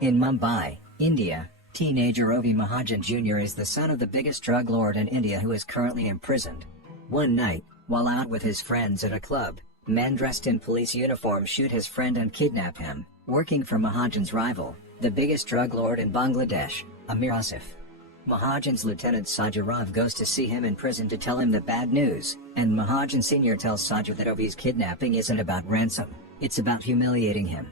In Mumbai, India, teenager Ovi Mahajan Jr. is the son of the biggest drug lord in India who is currently imprisoned. One night, while out with his friends at a club, men dressed in police uniform shoot his friend and kidnap him, working for Mahajan's rival, the biggest drug lord in Bangladesh, Amir Asif. Mahajan's lieutenant Saju Rav goes to see him in prison to tell him the bad news, and Mahajan Sr. tells Saju that Ovi's kidnapping isn't about ransom, it's about humiliating him.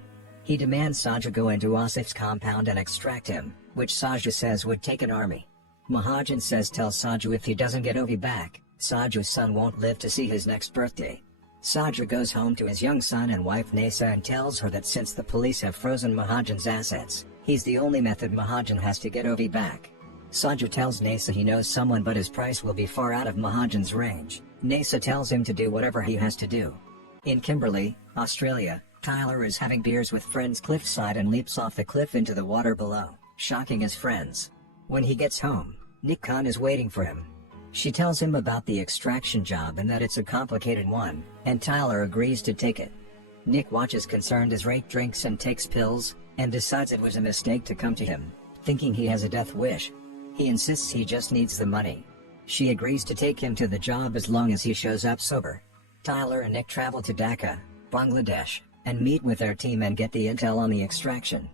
He demands Saju go into Asif's compound and extract him, which Saju says would take an army. Mahajan says tell Saju if he doesn't get Ovi back, Saju's son won't live to see his next birthday. Saju goes home to his young son and wife Nesa and tells her that since the police have frozen Mahajan's assets, he's the only method Mahajan has to get Ovi back. Saju tells Nesa he knows someone but his price will be far out of Mahajan's range. Nesa tells him to do whatever he has to do. In Kimberley, Australia, Tyler is having beers with friends cliffside and leaps off the cliff into the water below, shocking his friends. When he gets home, Nick Khan is waiting for him. She tells him about the extraction job and that it's a complicated one, and Tyler agrees to take it. Nick watches concerned as Rake drinks and takes pills, and decides it was a mistake to come to him, thinking he has a death wish. He insists he just needs the money. She agrees to take him to the job as long as he shows up sober. Tyler and Nick travel to Dhaka, Bangladesh, and meet with their team and get the intel on the extraction.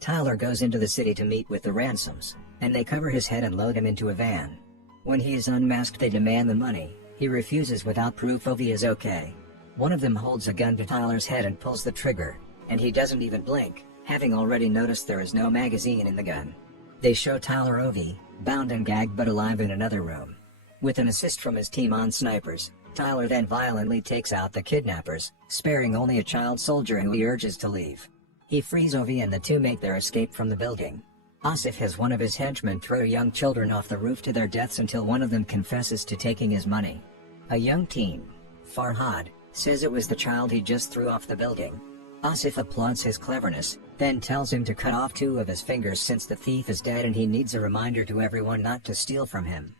Tyler goes into the city to meet with the ransoms, and they cover his head and load him into a van. When he is unmasked they demand the money. He refuses without proof Ovi is okay. One of them holds a gun to Tyler's head and pulls the trigger, and he doesn't even blink, having already noticed there is no magazine in the gun. They show Tyler Ovi, bound and gagged but alive in another room. With an assist from his team on snipers, Tyler then violently takes out the kidnappers, sparing only a child soldier who he urges to leave. He frees Ovi and the two make their escape from the building. Asif has one of his henchmen throw young children off the roof to their deaths until one of them confesses to taking his money. A young teen, Farhad, says it was the child he just threw off the building. Asif applauds his cleverness, then tells him to cut off 2 of his fingers since the thief is dead and he needs a reminder to everyone not to steal from him.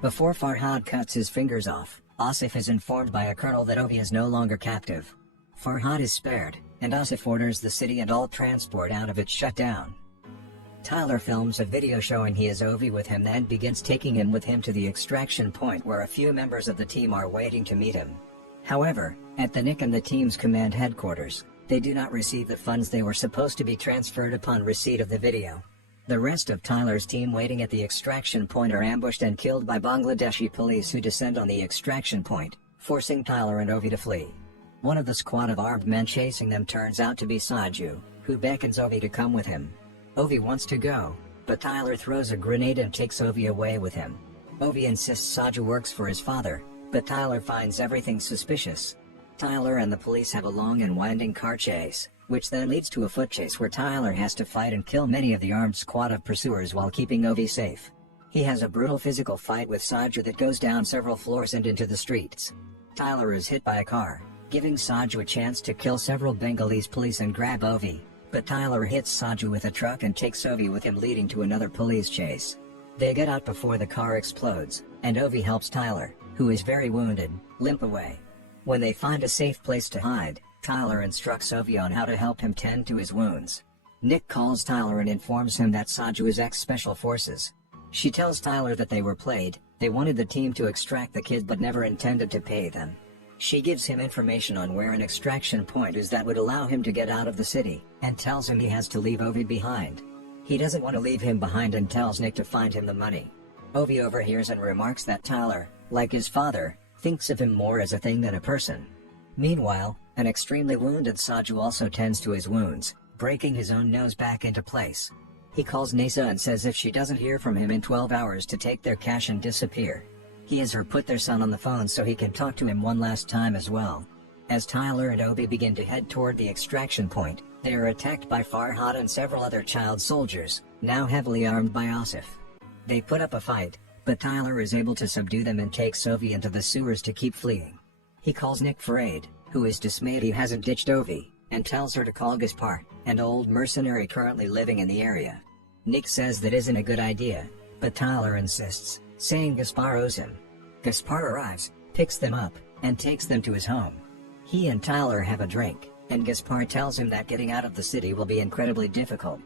Before Farhad cuts his fingers off, Asif is informed by a colonel that Ovi is no longer captive. Farhad is spared, and Asif orders the city and all transport out of it shut down. Tyler films a video showing he has Ovi with him and begins taking him with him to the extraction point where a few members of the team are waiting to meet him. However, at the Nick and the team's command headquarters, they do not receive the funds they were supposed to be transferred upon receipt of the video. The rest of Tyler's team waiting at the extraction point are ambushed and killed by Bangladeshi police who descend on the extraction point, forcing Tyler and Ovi to flee. One of the squad of armed men chasing them turns out to be Saju, who beckons Ovi to come with him. Ovi wants to go, but Tyler throws a grenade and takes Ovi away with him. Ovi insists Saju works for his father, but Tyler finds everything suspicious. Tyler and the police have a long and winding car chase, which then leads to a foot chase where Tyler has to fight and kill many of the armed squad of pursuers while keeping Ovi safe. He has a brutal physical fight with Saju that goes down several floors and into the streets. Tyler is hit by a car, giving Saju a chance to kill several Bengalese police and grab Ovi, but Tyler hits Saju with a truck and takes Ovi with him, leading to another police chase. They get out before the car explodes, and Ovi helps Tyler, who is very wounded, limp away. When they find a safe place to hide, Tyler instructs Ovi on how to help him tend to his wounds. Nick calls Tyler and informs him that Saju is ex-Special Forces. She tells Tyler that they were played, they wanted the team to extract the kid but never intended to pay them. She gives him information on where an extraction point is that would allow him to get out of the city, and tells him he has to leave Ovi behind. He doesn't want to leave him behind and tells Nick to find him the money. Ovi overhears and remarks that Tyler, like his father, thinks of him more as a thing than a person. Meanwhile, an extremely wounded Saju also tends to his wounds, breaking his own nose back into place. He calls Nesa and says if she doesn't hear from him in 12 hours to take their cash and disappear. He has her put their son on the phone so he can talk to him one last time as well. As Tyler and Ovi begin to head toward the extraction point, they are attacked by Farhad and several other child soldiers, now heavily armed by Asif. They put up a fight, but Tyler is able to subdue them and takes Ovi into the sewers to keep fleeing. He calls Nick for aid, who is dismayed he hasn't ditched Ovi, and tells her to call Gaspar, an old mercenary currently living in the area. Nick says that isn't a good idea, but Tyler insists, saying Gaspar owes him. Gaspar arrives, picks them up, and takes them to his home. He and Tyler have a drink, and Gaspar tells him that getting out of the city will be incredibly difficult.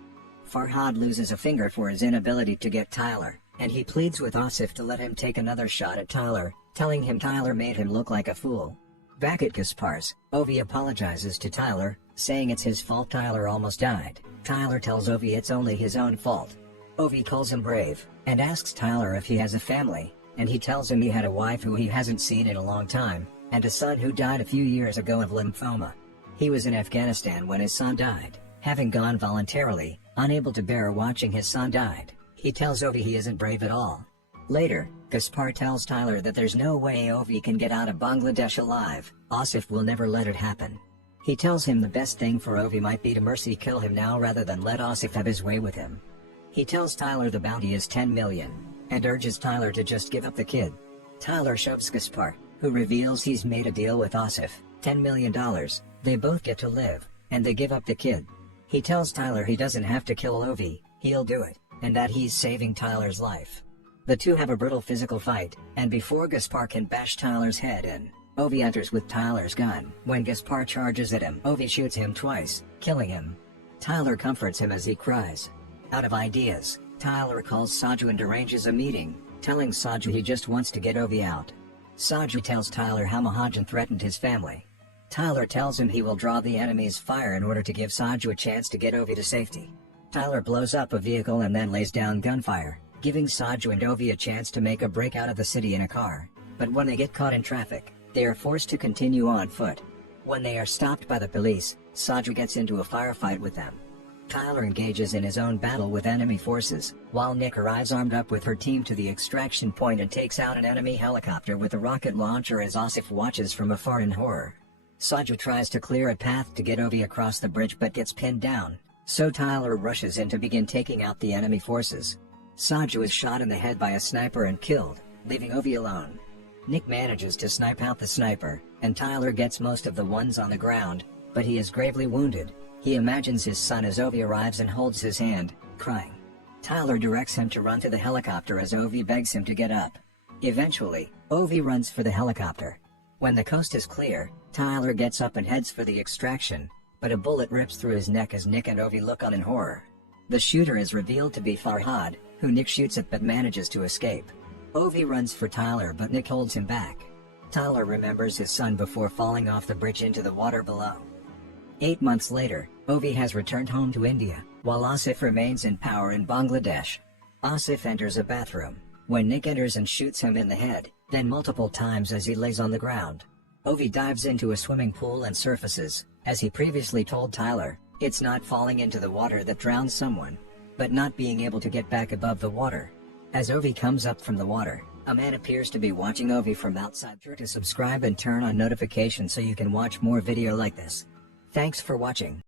Farhad loses a finger for his inability to get Tyler, and he pleads with Asif to let him take another shot at Tyler, telling him Tyler made him look like a fool. Back at Gaspar's, Ovi apologizes to Tyler, saying it's his fault Tyler almost died. Tyler tells Ovi it's only his own fault. Ovi calls him brave, and asks Tyler if he has a family, and he tells him he had a wife who he hasn't seen in a long time, and a son who died a few years ago of lymphoma. He was in Afghanistan when his son died, having gone voluntarily, unable to bear watching his son died. He tells Ovi he isn't brave at all. Later, Gaspar tells Tyler that there's no way Ovi can get out of Bangladesh alive. Asif will never let it happen. He tells him the best thing for Ovi might be to mercy kill him now rather than let Asif have his way with him. He tells Tyler the bounty is 10 million, and urges Tyler to just give up the kid. Tyler shoves Gaspar, who reveals he's made a deal with Asif, $10 million, they both get to live, and they give up the kid. He tells Tyler he doesn't have to kill Ovi, he'll do it, and that he's saving Tyler's life. The two have a brutal physical fight, and before Gaspar can bash Tyler's head in, Ovi enters with Tyler's gun. When Gaspar charges at him, Ovi shoots him twice, killing him. Tyler comforts him as he cries. Out of ideas, Tyler calls Saju and arranges a meeting, telling Saju he just wants to get Ovi out. Saju tells Tyler how Mahajan threatened his family. Tyler tells him he will draw the enemy's fire in order to give Saju a chance to get Ovi to safety. Tyler blows up a vehicle and then lays down gunfire, giving Saju and Ovi a chance to make a break out of the city in a car. But when they get caught in traffic, they are forced to continue on foot. When they are stopped by the police, Saju gets into a firefight with them. Tyler engages in his own battle with enemy forces, while Nick arrives armed up with her team to the extraction point and takes out an enemy helicopter with a rocket launcher as Asif watches from afar in horror. Saju tries to clear a path to get Ovi across the bridge but gets pinned down, so Tyler rushes in to begin taking out the enemy forces. Saju is shot in the head by a sniper and killed, leaving Ovi alone. Nick manages to snipe out the sniper, and Tyler gets most of the ones on the ground, but he is gravely wounded. He imagines his son as Ovi arrives and holds his hand, crying. Tyler directs him to run to the helicopter as Ovi begs him to get up. Eventually, Ovi runs for the helicopter. When the coast is clear, Tyler gets up and heads for the extraction, but a bullet rips through his neck as Nick and Ovi look on in horror. The shooter is revealed to be Farhad, who Nick shoots at but manages to escape. Ovi runs for Tyler but Nick holds him back. Tyler remembers his son before falling off the bridge into the water below. 8 months later, Ovi has returned home to India, while Asif remains in power in Bangladesh. Asif enters a bathroom, when Nick enters and shoots him in the head, then multiple times as he lays on the ground. Ovi dives into a swimming pool and surfaces. As he previously told Tyler, it's not falling into the water that drowns someone, but not being able to get back above the water. As Ovi comes up from the water, a man appears to be watching Ovi from outside. Be sure to subscribe and turn on notifications so you can watch more video like this. Thanks for watching.